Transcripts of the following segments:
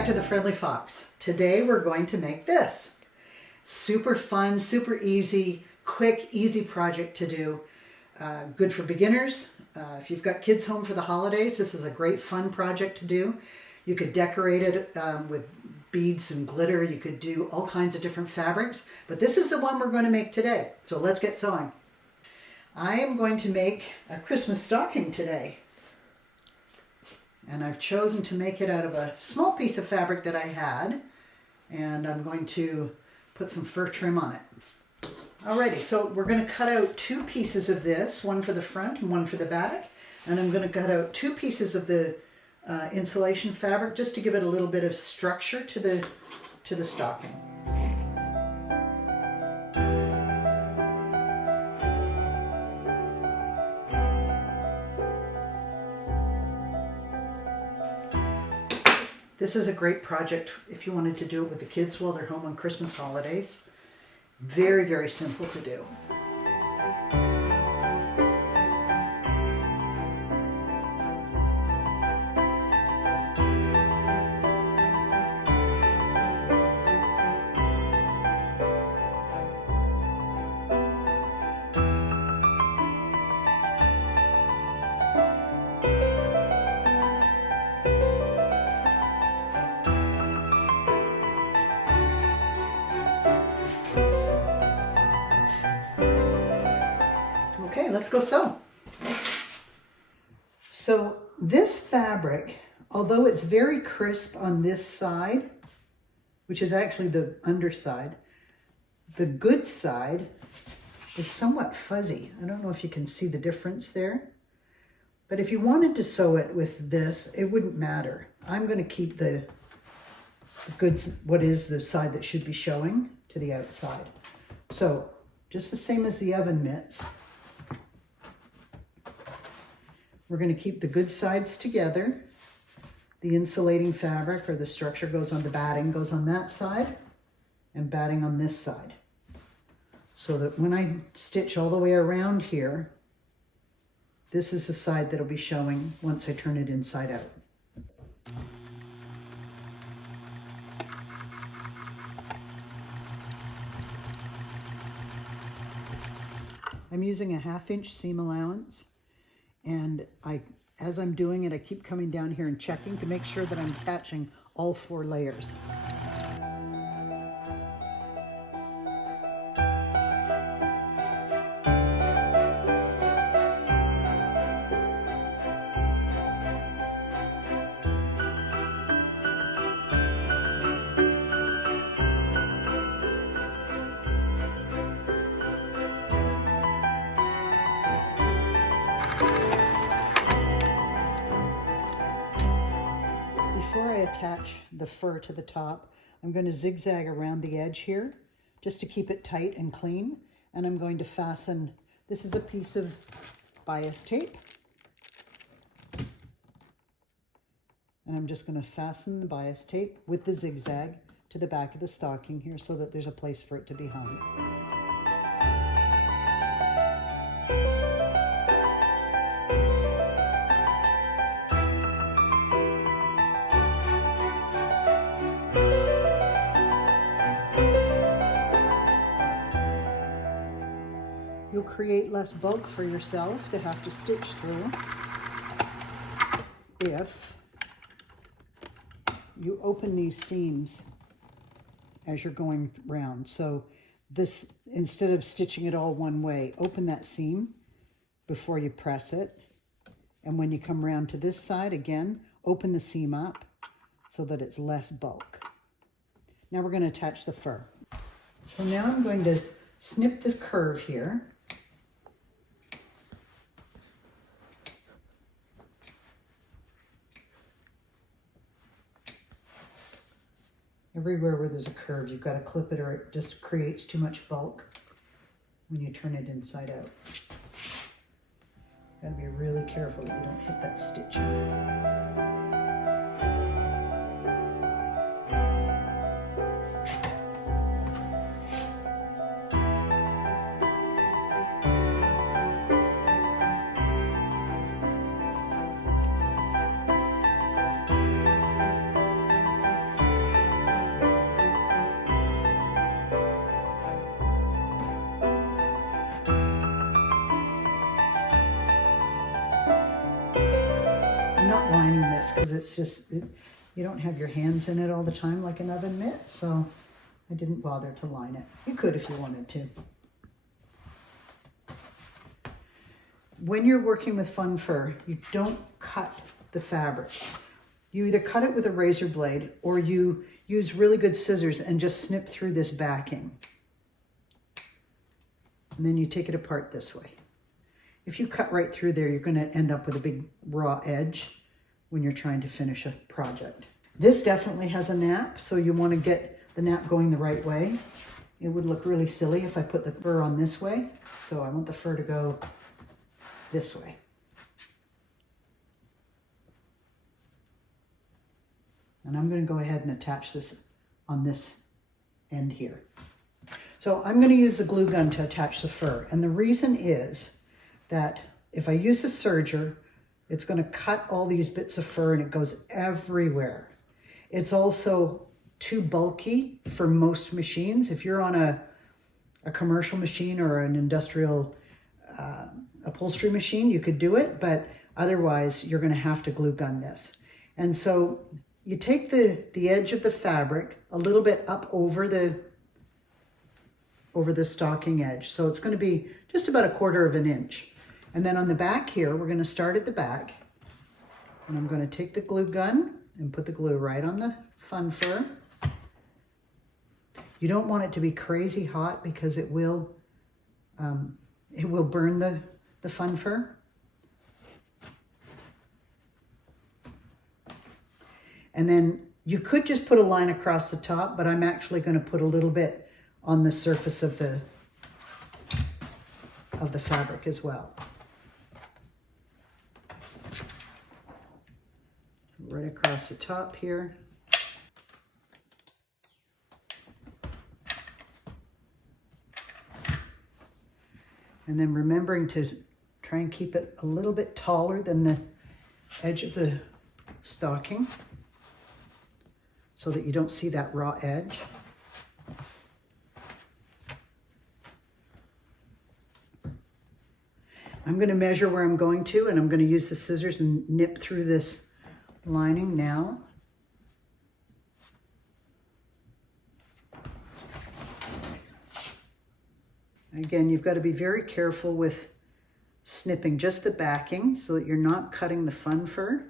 back to the Friendly Fox. Today we're going to make this. Super fun, super easy, quick, easy project to do. Good for beginners. If you've got kids home for the holidays, this is a great fun project to do. You could decorate it with beads and glitter. You could do all kinds of different fabrics, but this is the one we're going to make today. So let's get sewing. I am going to make a Christmas stocking today. And I've chosen to make it out of a small piece of fabric that I had. And I'm going to put some fur trim on it. Alrighty, so we're going to cut out two pieces of this, one for the front and one for the back. And I'm going to cut out two pieces of the insulation fabric just to give it a little bit of structure to the stocking. This is a great project if you wanted to do it with the kids while they're home on Christmas holidays. Very, very simple to do. Okay, let's go sew. So this fabric, although it's very crisp on this side, which is actually the underside, the good side is somewhat fuzzy. I don't know if you can see the difference there, but if you wanted to sew it with this, it wouldn't matter. I'm going to keep the good, what is the side that should be showing, to the outside. So just the same as the oven mitts. We're going to keep the good sides together. The insulating fabric or the structure goes on the batting, goes on that side, and batting on this side. So that when I stitch all the way around here, this is the side that'll be showing once I turn it inside out. I'm using a 1/2 inch seam allowance. And as I'm doing it, I keep coming down here and checking to make sure that I'm catching all 4 layers. Before I attach the fur to the top, I'm going to zigzag around the edge here just to keep it tight and clean. And I'm going to fasten, this is a piece of bias tape. And I'm just going to fasten the bias tape with the zigzag to the back of the stocking here so that there's a place for it to be hung. You'll create less bulk for yourself to have to stitch through if you open these seams as you're going round. So this, instead of stitching it all one way, open that seam before you press it. And when you come around to this side, again, open the seam up so that it's less bulk. Now we're going to attach the fur. So now I'm going to snip this curve here. Everywhere where there's a curve, you've got to clip it or it just creates too much bulk when you turn it inside out. Got to be really careful that you don't hit that stitching. not lining this because it's just, you don't have your hands in it all the time like an oven mitt, so I didn't bother to line it. You could if you wanted to. When you're working with fun fur, you don't cut the fabric. You either cut it with a razor blade or you use really good scissors and just snip through this backing. And then you take it apart this way. If you cut right through there, you're going to end up with a big raw edge when you're trying to finish a project. This definitely has a nap, so you want to get the nap going the right way. It would look really silly if I put the fur on this way, so I want the fur to go this way. And I'm going to go ahead and attach this on this end here. So I'm going to use the glue gun to attach the fur. And the reason is that if I use the serger, it's going to cut all these bits of fur and it goes everywhere. It's also too bulky for most machines. If you're on a commercial machine or an industrial upholstery machine, you could do it, but otherwise you're going to have to glue gun this. And so you take the edge of the fabric a little bit up over the stocking edge. So it's going to be just about 1/4 inch. And then on the back here, we're going to start at the back. And I'm going to take the glue gun and put the glue right on the fun fur. You don't want it to be crazy hot because it will burn the fun fur. And then you could just put a line across the top, but I'm actually going to put a little bit on the surface of the fabric as well. So right across the top here. And then remembering to try and keep it a little bit taller than the edge of the stocking so that you don't see that raw edge. I'm going to measure where I'm going to, and I'm going to use the scissors and nip through this lining now. Again, you've got to be very careful with snipping just the backing so that you're not cutting the fun fur.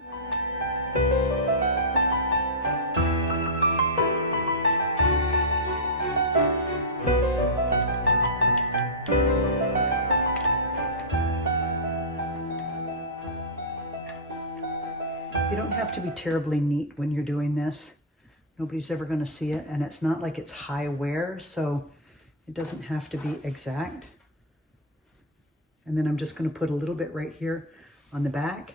You don't have to be terribly neat when you're doing this. Nobody's ever going to see it, and it's not like it's high wear, so it doesn't have to be exact. And then I'm just going to put a little bit right here on the back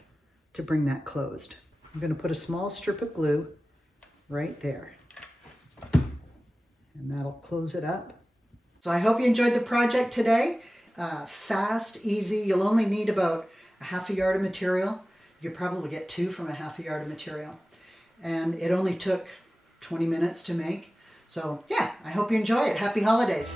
to bring that closed. I'm going to put a small strip of glue right there. And that'll close it up. So I hope you enjoyed the project today. Fast, easy. You'll only need about a 1/2 yard of material. You could probably get 2 from a 1/2 yard of material. And it only took 20 minutes to make. So yeah, I hope you enjoy it. Happy holidays.